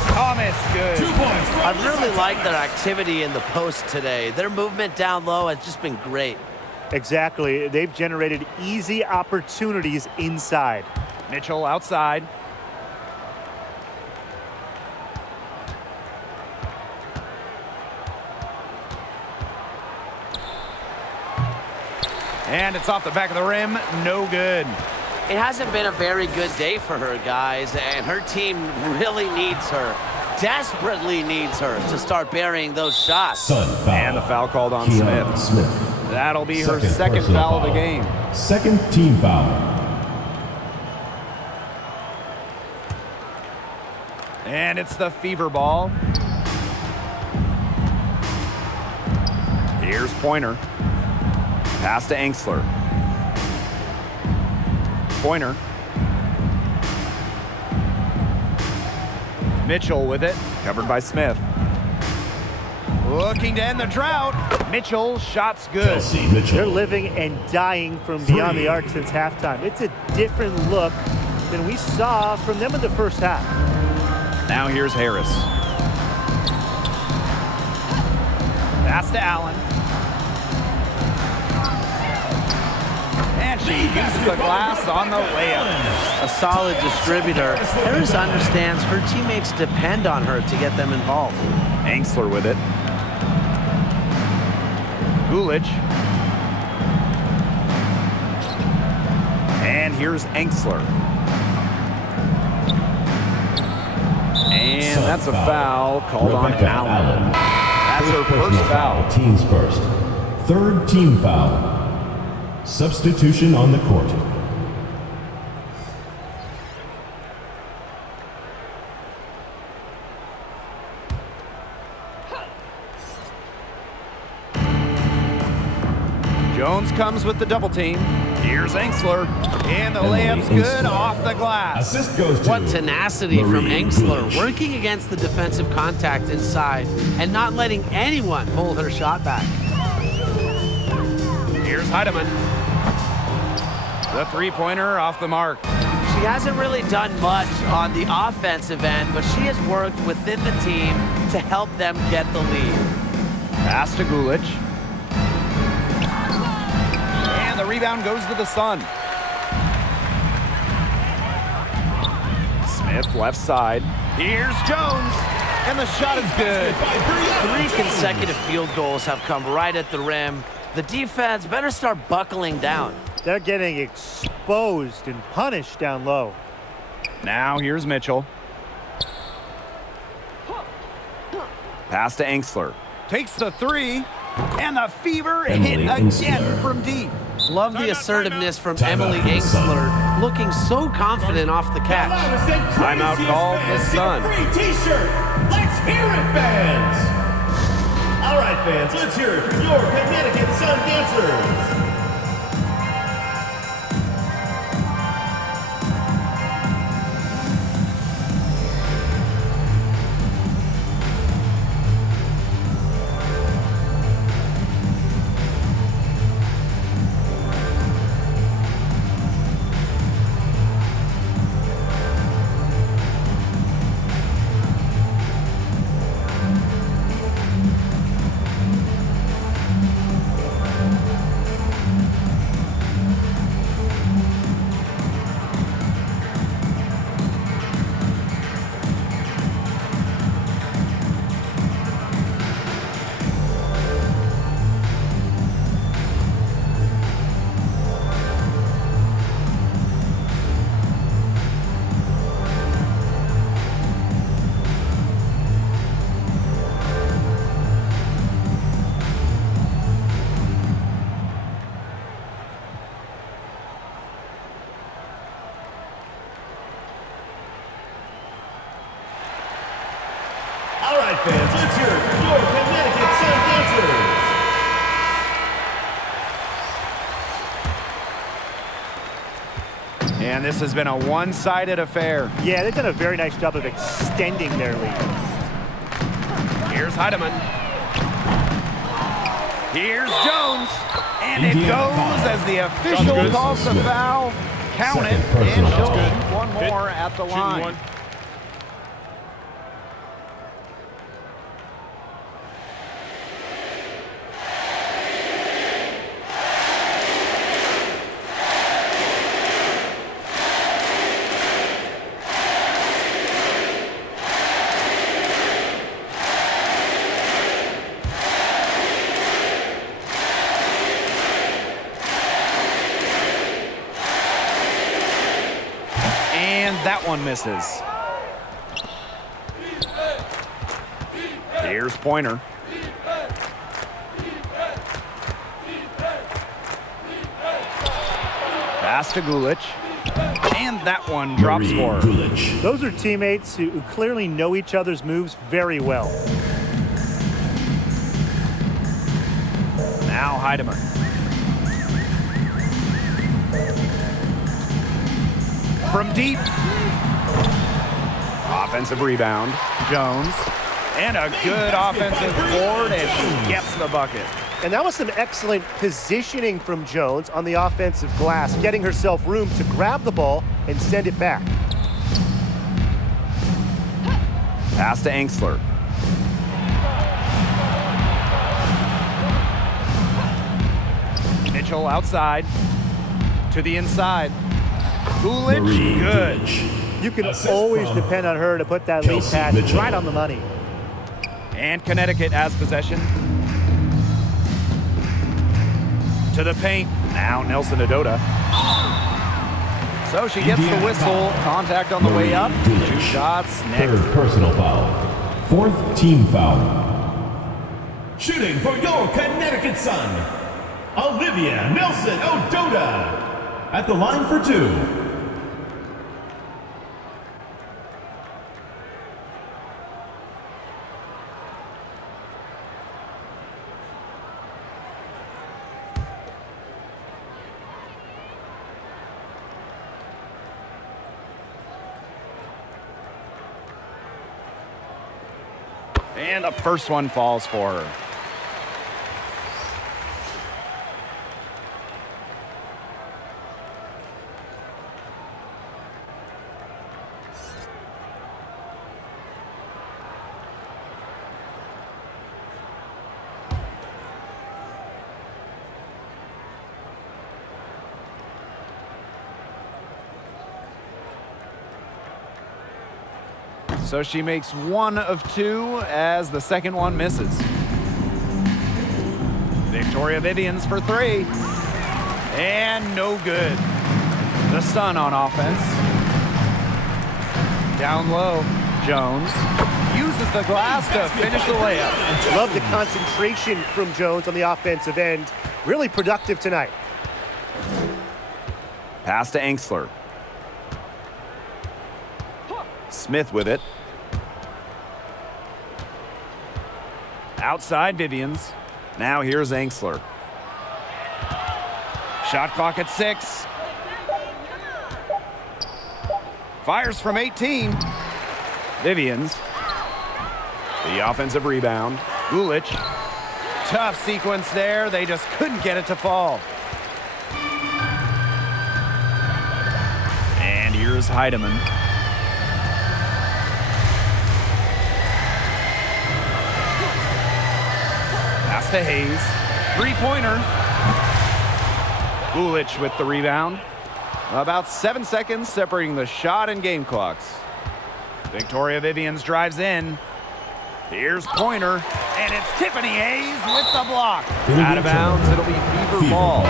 Thomas, good. 2 points. I really like their activity in the post today. Their movement down low has just been great. Exactly. They've generated easy opportunities inside. Mitchell outside. And it's off the back of the rim. No good. It hasn't been a very good day for her, guys, and her team really needs her, desperately needs her to start burying those shots. Sun foul. And the foul called on Keon Smith. That'll be her second personal foul of the game. Second team foul. And it's the Fever ball. Here's Pointer. Pass to Angsler. Pointer. Mitchell with it. Covered by Smith. Looking to end the drought. Mitchell, shot's good. Kelsey Mitchell. They're living and dying from beyond the arc since halftime. It's a different look than we saw from them in the first half. Now here's Harris. Pass to Allen. And she uses the glass on the layup. A solid distributor. Harris understands her teammates depend on her to get them involved. Angsler with it. Gulich. And here's Angsler. And that's a foul called on Rebecca Allen. That's her first personal foul. Teams first. Third team foul. Substitution on the court. Jones comes with the double team. Here's Angsler. And the Emily layup's good Angsler. off the glass. Assist goes to What tenacity from Marie Angsler, Gulich. working against the defensive contact inside and not letting anyone hold her shot back. Here's Heidemann. The three-pointer off the mark. She hasn't really done much on the offensive end, but she has worked within the team to help them get the lead. Pass to Gulich. And the rebound goes to the Sun. Smith left side. Here's Jones. And the shot is good. 3 consecutive field goals have come right at the rim. The defense better start buckling down. They're getting exposed and punished down low. Now here's Mitchell. Pass to Angsler. Takes the three. And the Fever Emily hit again Angsler. from deep. Love the assertiveness from Timeout Emily for the Sun. Angsler, looking so confident off the catch. Timeout called the Sun. Free t-shirt. Let's hear it, fans. All right, fans, let's hear it from your Connecticut Sun dancers. All right, fans, let's hear it from your Connecticut Sun dancers. And this has been a one-sided affair. Yeah, they've done a very nice job of extending their lead. Here's Heidemann. Here's Jones. And it Indiana goes foul. as the official good. calls the foul. Count it. Second And personal she'll foul. shoot one more at the Shooting line. one. that one misses. Here's Pointer. Pass to Gulic. And that one drops for her. Gulic. Those are teammates who clearly know each other's moves very well. Now Heidemann. From deep. Offensive rebound. Jones. And a good offensive board, and she gets the bucket. And that was some excellent positioning from Jones on the offensive glass, getting herself room to grab the ball and send it back. Pass to Angsler. Mitchell outside. To the inside. Gulic, Marie good. Gulic. You can Assist always from depend on her to put that lead Kelsey pass Mitchell. right on the money. And Connecticut has possession. To the paint. Now Nelson Adota. So she gets the Indiana whistle. foul. Contact on the way up. Gulic. 2 shots next. Third personal foul. Fourth team foul. Shooting for your Connecticut Sun, Olivia Nelson Ododa. At the line for 2. And the first one falls for her. So she makes 1 of 2 as the second one misses. Victoria Vivians for 3. And no good. The Sun on offense. Down low, Jones uses the glass to finish the layup. Love the concentration from Jones on the offensive end. Really productive tonight. Pass to Angsler. Smith with it. Outside Vivians. Now here's Angsler. Shot clock at 6. Fires from 18. Vivians. The offensive rebound. Gulic. Tough sequence there. They just couldn't get it to fall. And here's Heidemann. Pass to Hayes. 3-pointer. Gulic with the rebound. About 7 seconds separating the shot and game clocks. Victoria Vivians drives in. Here's Pointer, and it's Tiffany Hayes with the block. Out of bounds, it'll be Fever ball.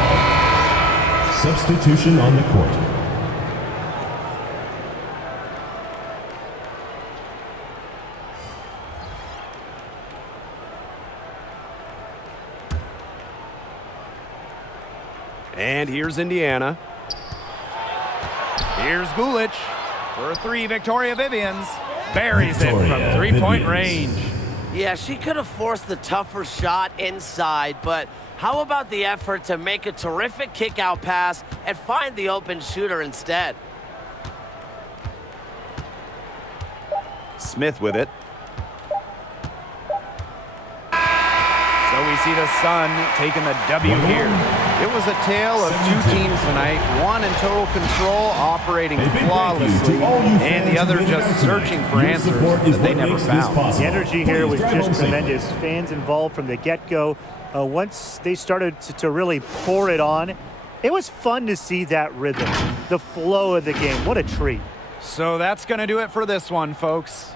Substitution on the court. And here's Indiana. Here's Gulic for 3. Victoria Vivians buries it from Victoria 3-point Vivians. range. Yeah, she could have forced the tougher shot inside, but how about the effort to make a terrific kick-out pass and find the open shooter instead? Smith with it. So we see the Sun taking the W here. It was a tale of 2 teams tonight, one in total control, operating flawlessly, and the other just searching for answers that they never found. The energy here was just tremendous. Fans involved from the get-go. Once they started to really pour it on, it was fun to see that rhythm, the flow of the game. What a treat. So that's going to do it for this one, folks.